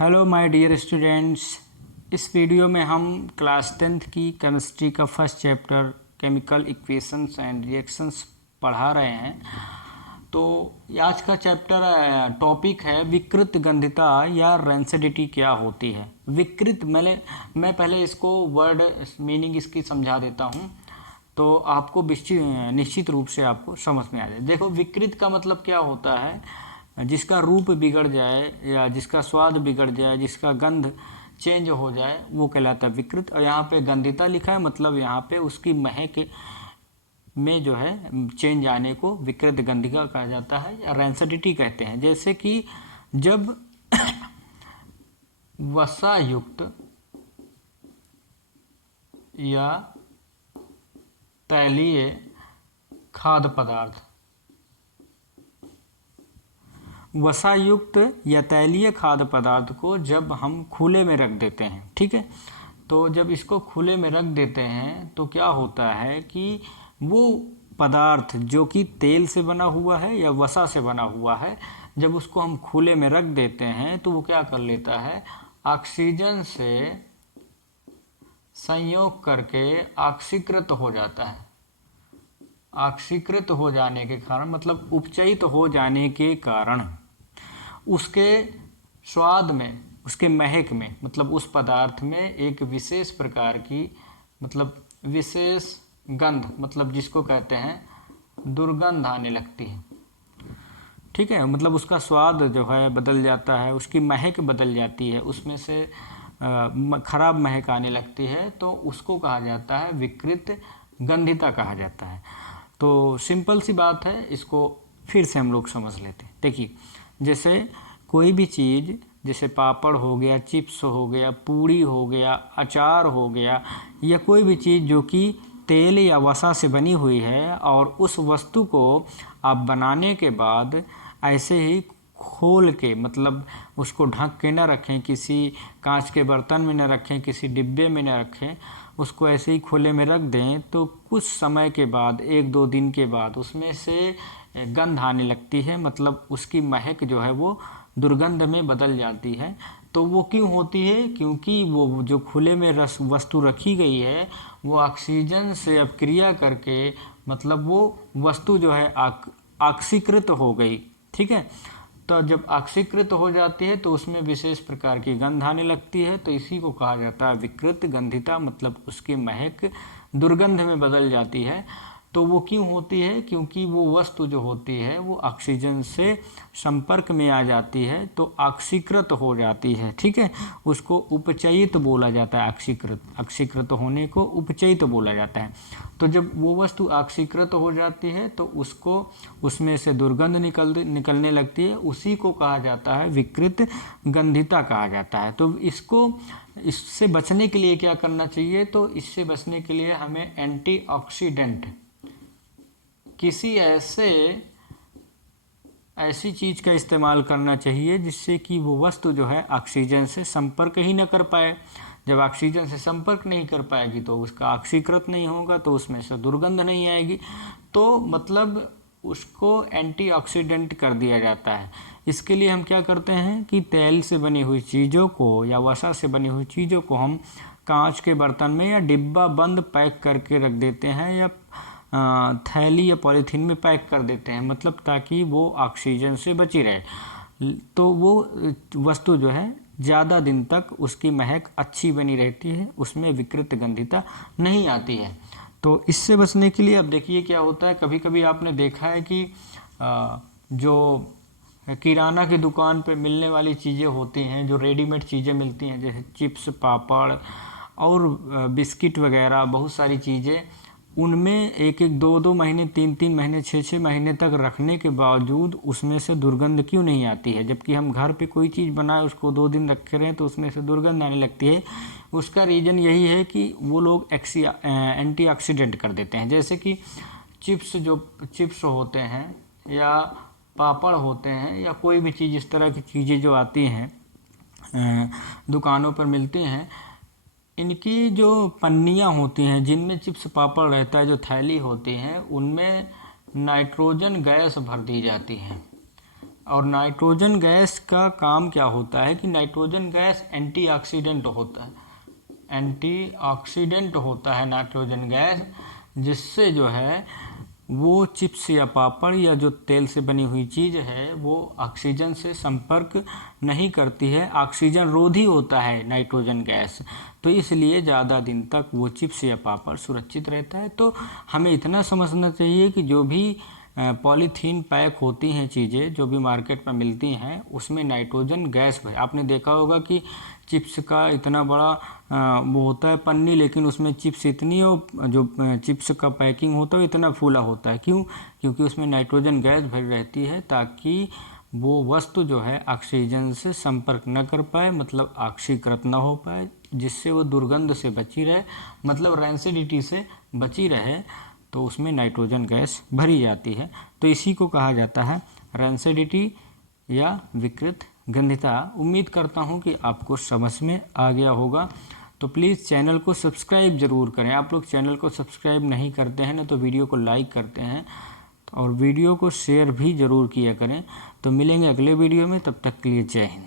Hello my dear students. इस video में हम क्लास 10th की केमिस्ट्री का first chapter chemical equations and reactions पढ़ा रहे हैं। तो आज का चैप्टर टॉपिक है विकृत गंधिता या रेंसिडिटी क्या होती है। विकृत मैं पहले इसको वर्ड मीनिंग इसकी समझा देता हूँ तो आपको निश्चित रूप से आपको समझ में आ जाए। देखो, विकृत का मतलब क्या होता है, जिसका रूप बिगड़ जाए या जिसका स्वाद बिगड़ जाए, जिसका गंध चेंज हो जाए, वो कहलाता है विकृत। और यहाँ पे गंधिता लिखा है, मतलब यहाँ पे उसकी महक में जो है चेंज आने को विकृत गंधिका कहा जाता है या रेंसिडिटी कहते हैं। जैसे कि जब वसा युक्त या तैलीय खाद्य पदार्थ, वसायुक्त या तैलीय खाद्य पदार्थ को जब हम खुले में रख देते हैं, ठीक है, तो जब इसको खुले में रख देते हैं तो क्या होता है कि वो पदार्थ जो कि तेल से बना हुआ है या वसा से बना हुआ है, जब उसको हम खुले में रख देते हैं तो वो क्या कर लेता है, ऑक्सीजन से संयोग करके ऑक्सीकृत हो जाता है। ऑक्सीकृत हो जाने के कारण मतलब उपचयित हो जाने के कारण उसके स्वाद में, उसके महक में, मतलब उस पदार्थ में एक विशेष प्रकार की मतलब विशेष गंध, मतलब जिसको कहते हैं दुर्गंध आने लगती है। ठीक है, मतलब उसका स्वाद जो है बदल जाता है, उसकी महक बदल जाती है, उसमें से खराब महक आने लगती है, तो उसको कहा जाता है विकृत गंधिता कहा जाता है। तो सिंपल सी बात है, इसको फिर से हम लोग समझ लेते हैं। देखिए, जैसे कोई भी चीज़, जैसे पापड़ हो गया, चिप्स हो गया, पूड़ी हो गया, अचार हो गया, या कोई भी चीज़ जो कि तेल या वसा से बनी हुई है, और उस वस्तु को आप बनाने के बाद ऐसे ही खोल के, मतलब उसको ढक के न रखें, किसी कांच के बर्तन में न रखें, किसी डिब्बे में न रखें, उसको ऐसे ही खुले में रख दें तो कुछ समय के बाद, 1-2 दिन के बाद उसमें से गंध आने लगती है, मतलब उसकी महक जो है वो दुर्गंध में बदल जाती है। तो वो क्यों होती है? क्योंकि वो जो खुले में वस्तु रखी गई है वो ऑक्सीजन से अपक्रिया करके, मतलब वो वस्तु जो है ऑक्सीकृत हो गई। ठीक है, तो जब ऑक्सीकृत हो जाती है तो उसमें विशेष प्रकार की गंध आने लगती है, तो इसी को कहा जाता है विकृत गंधिता, मतलब उसकी महक दुर्गंध में बदल जाती है। तो वो क्यों होती है? क्योंकि वो वस्तु जो होती है वो ऑक्सीजन से संपर्क में आ जाती है तो ऑक्सीकृत हो जाती है। ठीक है, उसको उपचयित बोला जाता है। ऑक्सीकृत होने को उपचयित बोला जाता है। तो जब वो वस्तु ऑक्सीकृत हो जाती है तो उसको, उसमें से दुर्गंध निकलने लगती है, उसी को कहा जाता है विकृत गंधिता कहा जाता है। तो इससे बचने के लिए क्या करना चाहिए? तो इससे बचने के लिए हमें एंटीऑक्सीडेंट, किसी ऐसी चीज़ का इस्तेमाल करना चाहिए जिससे कि वो वस्तु जो है ऑक्सीजन से संपर्क ही न कर पाए। जब ऑक्सीजन से संपर्क नहीं कर पाएगी तो उसका ऑक्सीकृत नहीं होगा, तो उसमें से दुर्गंध नहीं आएगी। तो मतलब उसको एंटीऑक्सीडेंट कर दिया जाता है। इसके लिए हम क्या करते हैं कि तेल से बनी हुई चीज़ों को या वसा से बनी हुई चीज़ों को हम कांच के बर्तन में या डिब्बा बंद पैक करके रख देते हैं, या थैली या पॉलीथीन में पैक कर देते हैं, मतलब ताकि वो ऑक्सीजन से बची रहे। तो वो वस्तु जो है ज़्यादा दिन तक उसकी महक अच्छी बनी रहती है, उसमें विकृत गंधिता नहीं आती है। तो इससे बचने के लिए अब देखिए क्या होता है, कभी कभी आपने देखा है कि जो किराना की दुकान पे मिलने वाली चीज़ें होती हैं, जो रेडीमेड चीज़ें मिलती हैं, जैसे चिप्स, पापड़ और बिस्किट वगैरह, बहुत सारी चीज़ें, उनमें 1-1, 2-2 महीने, 3-3 महीने, 6-6 महीने तक रखने के बावजूद उसमें से दुर्गंध क्यों नहीं आती है? जबकि हम घर पे कोई चीज़ बनाए, उसको 2 दिन रखे रहें तो उसमें से दुर्गंध आने लगती है। उसका रीज़न यही है कि वो लोग एंटीऑक्सीडेंट कर देते हैं। जैसे कि चिप्स होते हैं या पापड़ होते हैं या कोई भी चीज़, इस तरह की चीज़ें जो आती हैं दुकानों पर मिलती हैं, इनकी जो पन्नियाँ होती हैं जिनमें चिप्स पापड़ रहता है, जो थैली होती हैं, उनमें नाइट्रोजन गैस भर दी जाती है। और नाइट्रोजन गैस का काम क्या होता है कि नाइट्रोजन गैस एंटीऑक्सीडेंट होता है, एंटीऑक्सीडेंट होता है नाइट्रोजन गैस, जिससे जो है वो चिप्स या पापड़ या जो तेल से बनी हुई चीज़ है वो ऑक्सीजन से संपर्क नहीं करती है, ऑक्सीजन रोधी होता है नाइट्रोजन गैस, तो इसलिए ज़्यादा दिन तक वो चिप्स या पापड़ सुरक्षित रहता है। तो हमें इतना समझना चाहिए कि जो भी पॉलीथीन पैक होती हैं चीज़ें जो भी मार्केट में मिलती हैं उसमें नाइट्रोजन गैस है। आपने देखा होगा कि चिप्स का इतना बड़ा वो होता है पन्नी, लेकिन उसमें चिप्स इतनी हो, जो चिप्स का पैकिंग होता है इतना फूला होता है। क्यों? क्योंकि उसमें नाइट्रोजन गैस भरी रहती है ताकि वो वस्तु जो है ऑक्सीजन से संपर्क न कर पाए, मतलब ऑक्सीकृत न हो पाए, जिससे वो दुर्गंध से बची रहे, मतलब रैंसिडिटी से बची रहे, तो उसमें नाइट्रोजन गैस भरी जाती है। तो इसी को कहा जाता है रैंसिडिटी या विकृत गंधिता। उम्मीद करता हूँ कि आपको समझ में आ गया होगा। तो प्लीज़ चैनल को सब्सक्राइब ज़रूर करें। आप लोग चैनल को सब्सक्राइब नहीं करते हैं ना, तो वीडियो को लाइक करते हैं और वीडियो को शेयर भी ज़रूर किया करें। तो मिलेंगे अगले वीडियो में, तब तक के लिए जय हिंद।